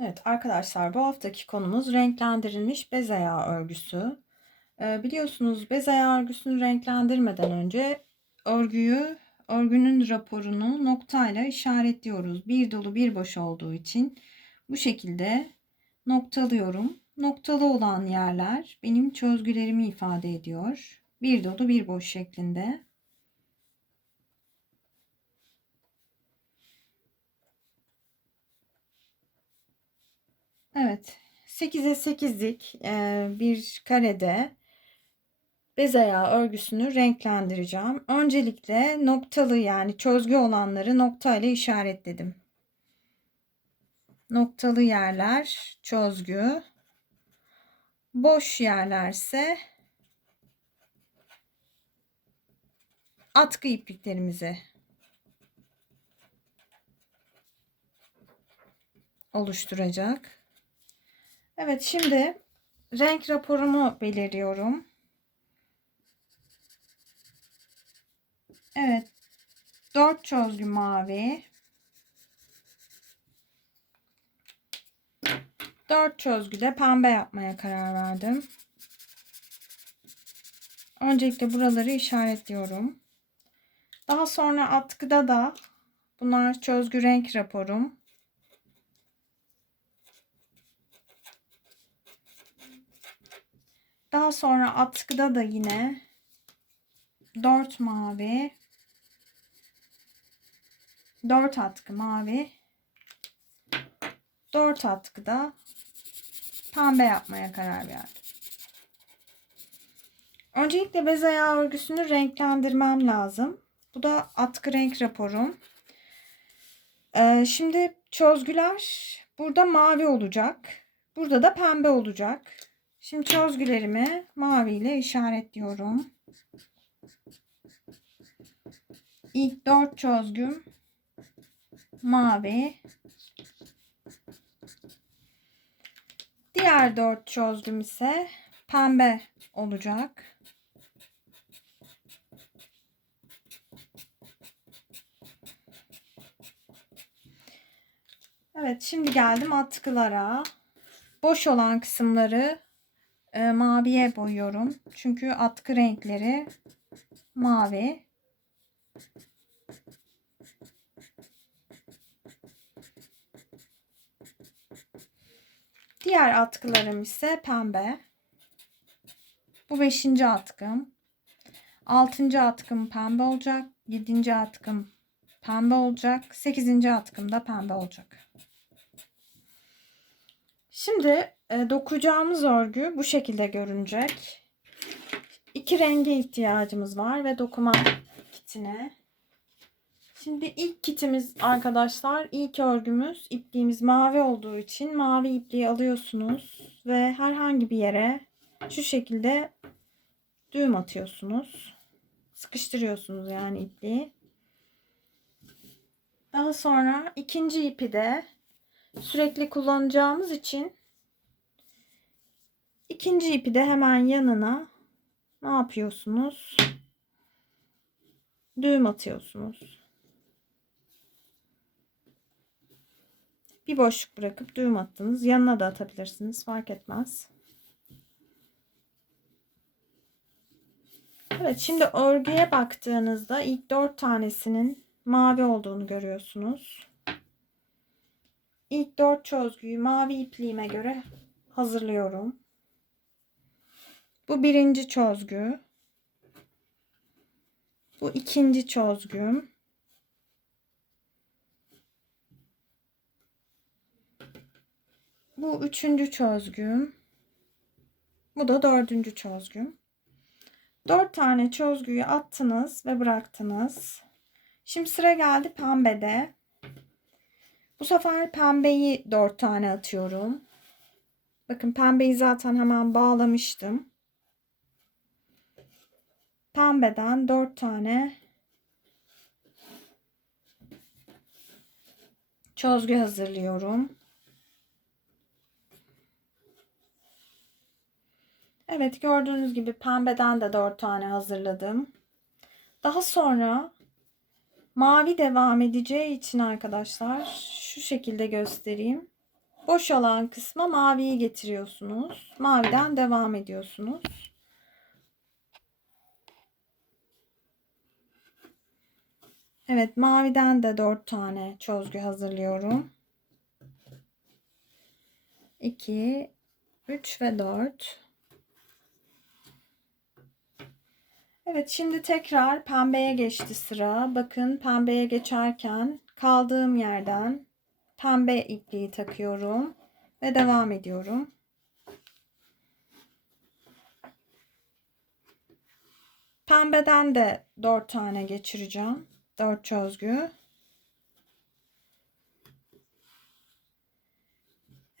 Evet arkadaşlar bu haftaki konumuz renklendirilmiş bez ayağı örgüsü. Ee, biliyorsunuz bez ayağı örgüsünü renklendirmeden önce örgüyü, örgünün raporunu noktayla işaretliyoruz. Bir dolu bir boş olduğu için bu şekilde noktalıyorum. Noktalı olan yerler benim çözgülerimi ifade ediyor. Bir dolu bir boş şeklinde. Evet. 8'e 8'lik e, bir karede bez ayağı örgüsünü renklendireceğim. Öncelikle noktalı yani çözgü olanları noktayla işaretledim. Noktalı yerler çözgü. Boş yerlerse atkı ipliklerimizi oluşturacak. Evet şimdi renk raporumu belirliyorum. Evet. 4 çözgü mavi. 4 çözgü de pembe yapmaya karar verdim. Öncelikle buraları işaretliyorum. Daha sonra atkıda da bunlar çözgü renk raporum. Daha sonra atkıda da yine 4 mavi 4 atkı mavi 4 atkıda pembe yapmaya karar verdim. Öncelikle bez ayağı örgüsünü renklendirmem lazım. Bu da atkı renk raporum. Ee, şimdi çözgüler burada mavi olacak. Burada da pembe olacak. Şimdi çözgülerimi mavi ile işaretliyorum. İlk dört çözgüm mavi. Diğer dört çözgüm ise pembe olacak. Evet şimdi geldim atkılara. Boş olan kısımları e, maviye boyuyorum. Çünkü atkı renkleri mavi. Diğer atkılarım ise pembe. Bu beşinci atkım. Altıncı atkım pembe olacak. Yedinci atkım pembe olacak. Sekizinci atkım da pembe olacak. Şimdi e, dokuyacağımız örgü bu şekilde görünecek. İki renge ihtiyacımız var ve dokuma kitine. Şimdi ilk kitimiz arkadaşlar, ilk örgümüz, ipliğimiz mavi olduğu için mavi ipliği alıyorsunuz ve herhangi bir yere şu şekilde düğüm atıyorsunuz. Sıkıştırıyorsunuz yani ipliği. Daha sonra ikinci ipi de sürekli kullanacağımız için ikinci ipi de hemen yanına ne yapıyorsunuz? Düğüm atıyorsunuz. Bir boşluk bırakıp düğüm attınız. Yanına da atabilirsiniz. Fark etmez. Evet şimdi örgüye baktığınızda ilk dört tanesinin mavi olduğunu görüyorsunuz. İlk dört çözgüyü mavi ipliğime göre hazırlıyorum. Bu birinci çözgü. Bu ikinci çözgüm. Bu üçüncü çözgüm. Bu da dördüncü çözgüm. Dört tane çözgüyü attınız ve bıraktınız. Şimdi sıra geldi pembede. Bu sefer pembeyi dört tane atıyorum. Bakın pembeyi zaten hemen bağlamıştım. Pembeden dört tane çözgü hazırlıyorum. Evet gördüğünüz gibi pembeden de 4 tane hazırladım. Daha sonra mavi devam edeceği için arkadaşlar şu şekilde göstereyim. Boş olan kısma maviyi getiriyorsunuz. Maviden devam ediyorsunuz. Evet, maviden de 4 tane çözgü hazırlıyorum. 2 3 ve 4. Evet, şimdi tekrar pembeye geçti sıra. Bakın pembeye geçerken kaldığım yerden pembe ipliği takıyorum ve devam ediyorum. Pembeden de 4 tane geçireceğim. 4 çözgü.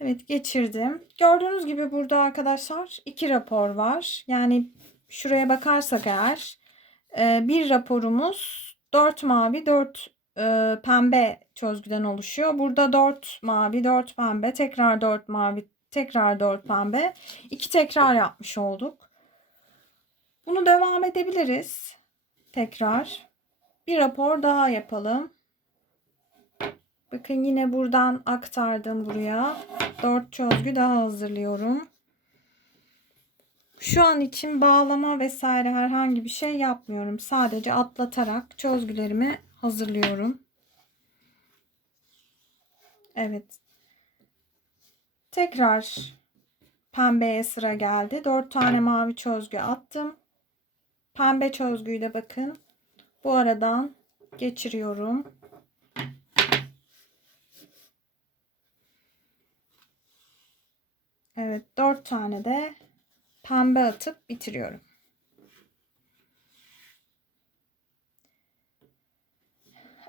Evet geçirdim. Gördüğünüz gibi burada arkadaşlar iki rapor var. Yani şuraya bakarsak eğer e, bir raporumuz 4 mavi 4 e, pembe çözgüden oluşuyor. Burada 4 mavi 4 pembe tekrar 4 mavi tekrar 4 pembe. iki tekrar yapmış olduk. Bunu devam edebiliriz. Tekrar. Bir rapor daha yapalım. Bakın yine buradan aktardım buraya. 4 çözgü daha hazırlıyorum. Şu an için bağlama vesaire herhangi bir şey yapmıyorum. Sadece atlatarak çözgülerimi hazırlıyorum. Evet. Tekrar pembeye sıra geldi. 4 tane mavi çözgü attım. Pembe çözgüyü de bakın bu aradan geçiriyorum. Evet, 4 tane de pembe atıp bitiriyorum.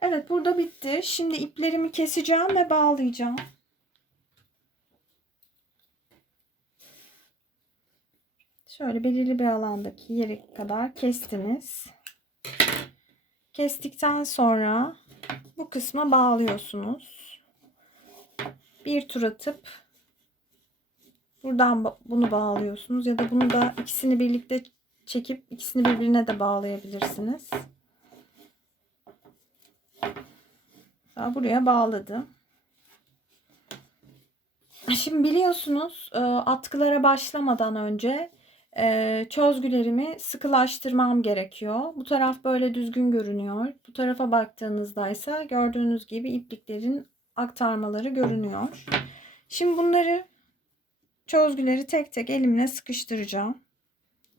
Evet, burada bitti. Şimdi iplerimi keseceğim ve bağlayacağım. Şöyle belirli bir alandaki yere kadar kestiniz. Kestikten sonra bu kısma bağlıyorsunuz. Bir tur atıp buradan bunu bağlıyorsunuz ya da bunu da ikisini birlikte çekip ikisini birbirine de bağlayabilirsiniz. Daha buraya bağladım. Şimdi biliyorsunuz e, atkılara başlamadan önce e, çözgülerimi sıkılaştırmam gerekiyor. Bu taraf böyle düzgün görünüyor. Bu tarafa baktığınızda ise gördüğünüz gibi ipliklerin aktarmaları görünüyor. Şimdi bunları çözgüleri tek tek elimle sıkıştıracağım.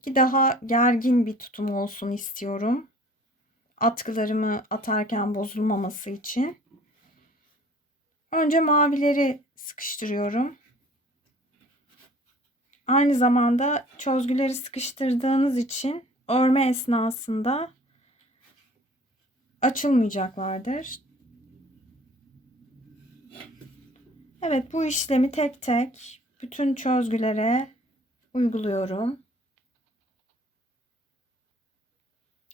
Ki daha gergin bir tutum olsun istiyorum. Atkılarımı atarken bozulmaması için. Önce mavileri sıkıştırıyorum. Aynı zamanda çözgüleri sıkıştırdığınız için örme esnasında açılmayacaklardır. Evet bu işlemi tek tek bütün çözgülere uyguluyorum.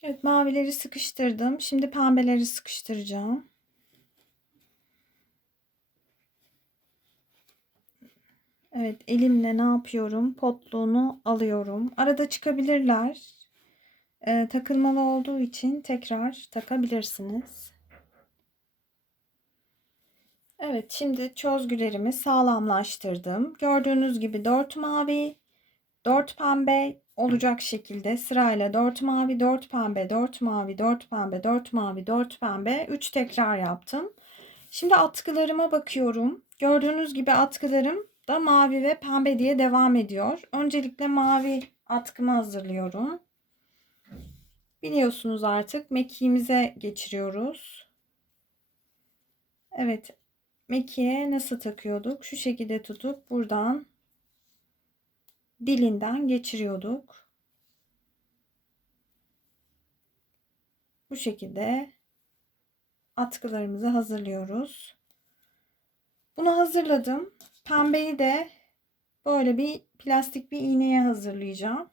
Evet mavileri sıkıştırdım. Şimdi pembeleri sıkıştıracağım. Evet elimle ne yapıyorum? Potluğunu alıyorum. Arada çıkabilirler. Ee, takılmalı olduğu için tekrar takabilirsiniz. Evet şimdi çözgülerimi sağlamlaştırdım. Gördüğünüz gibi 4 mavi, 4 pembe olacak şekilde sırayla 4 mavi, 4 pembe, 4 mavi, 4 pembe, 4 mavi, 4 pembe 3 tekrar yaptım. Şimdi atkılarıma bakıyorum. Gördüğünüz gibi atkılarım da mavi ve pembe diye devam ediyor. Öncelikle mavi atkımı hazırlıyorum. Biliyorsunuz artık mekiğimize geçiriyoruz. Evet mekiğe nasıl takıyorduk? Şu şekilde tutup buradan dilinden geçiriyorduk. Bu şekilde atkılarımızı hazırlıyoruz. Bunu hazırladım. Pembeyi de böyle bir plastik bir iğneye hazırlayacağım.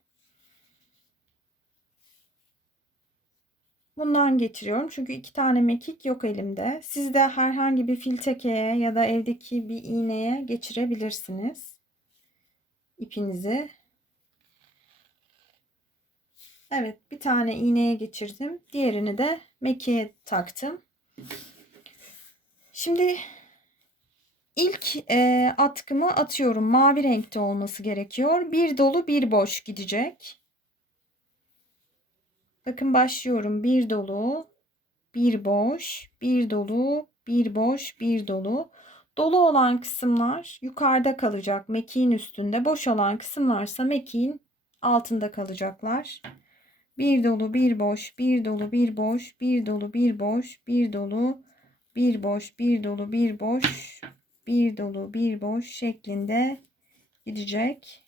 Bundan geçiriyorum. Çünkü iki tane mekik yok elimde. Siz de herhangi bir fil tekeye ya da evdeki bir iğneye geçirebilirsiniz. ipinizi. Evet bir tane iğneye geçirdim. Diğerini de mekiğe taktım. Şimdi ilk e, atkımı atıyorum. Mavi renkte olması gerekiyor. Bir dolu bir boş gidecek. Bakın başlıyorum. Bir dolu, bir boş, bir dolu, bir boş, bir dolu. Dolu olan kısımlar yukarıda kalacak mekiğin üstünde. Boş olan kısımlarsa mekiğin altında kalacaklar. Bir dolu, bir boş, bir dolu, bir boş, bir dolu, bir boş, bir dolu, bir boş, bir dolu, bir boş, bir dolu, bir boş şeklinde gidecek.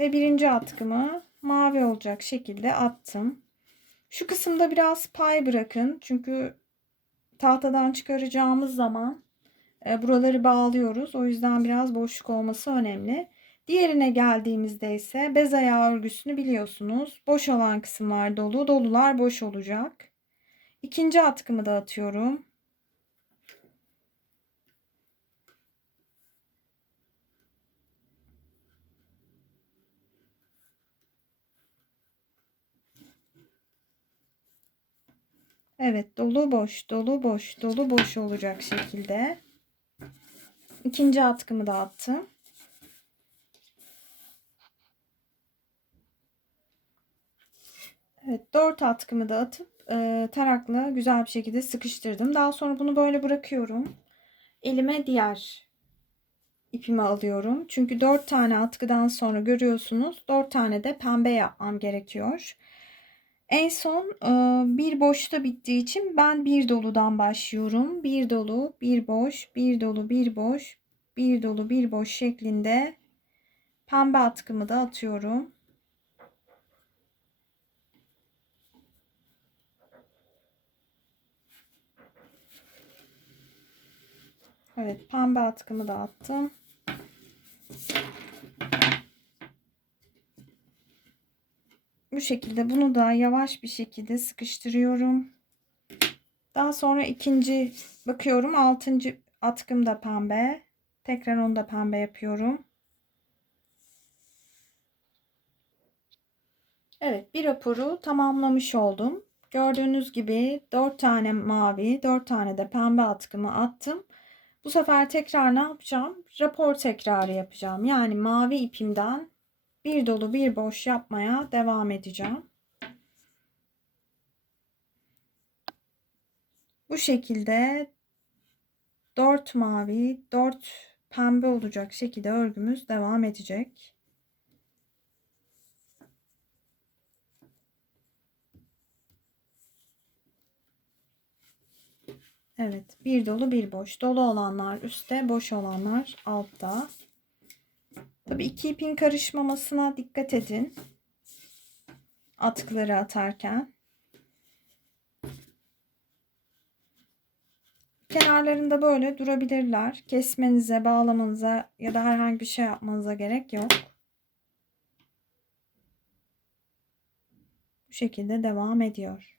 Ve birinci atkımı mavi olacak şekilde attım. Şu kısımda biraz pay bırakın. Çünkü tahtadan çıkaracağımız zaman e, buraları bağlıyoruz. O yüzden biraz boşluk olması önemli. Diğerine geldiğimizde ise bez ayağı örgüsünü biliyorsunuz. Boş olan kısımlar dolu, dolular boş olacak. İkinci atkımı da atıyorum. Evet, dolu boş, dolu boş, dolu boş olacak şekilde. İkinci atkımı da attım. Evet, dört atkımı da atıp e, tarakla güzel bir şekilde sıkıştırdım. Daha sonra bunu böyle bırakıyorum. Elime diğer ipimi alıyorum. Çünkü dört tane atkıdan sonra görüyorsunuz dört tane de pembe yapmam gerekiyor. En son bir boşta bittiği için ben bir doludan başlıyorum. Bir dolu, bir boş, bir dolu, bir boş, bir dolu, bir boş şeklinde pembe atkımı da atıyorum. Evet pembe atkımı da attım. Bu şekilde bunu da yavaş bir şekilde sıkıştırıyorum. Daha sonra ikinci bakıyorum altıncı atkım da pembe. Tekrar onu da pembe yapıyorum. Evet bir raporu tamamlamış oldum. Gördüğünüz gibi 4 tane mavi 4 tane de pembe atkımı attım. Bu sefer tekrar ne yapacağım? Rapor tekrarı yapacağım. Yani mavi ipimden bir dolu bir boş yapmaya devam edeceğim. Bu şekilde 4 mavi 4 pembe olacak şekilde örgümüz devam edecek. Evet bir dolu bir boş dolu olanlar üstte boş olanlar altta. Tabii iki ipin karışmamasına dikkat edin. Atkıları atarken. Kenarlarında böyle durabilirler. Kesmenize, bağlamanıza ya da herhangi bir şey yapmanıza gerek yok. Bu şekilde devam ediyor.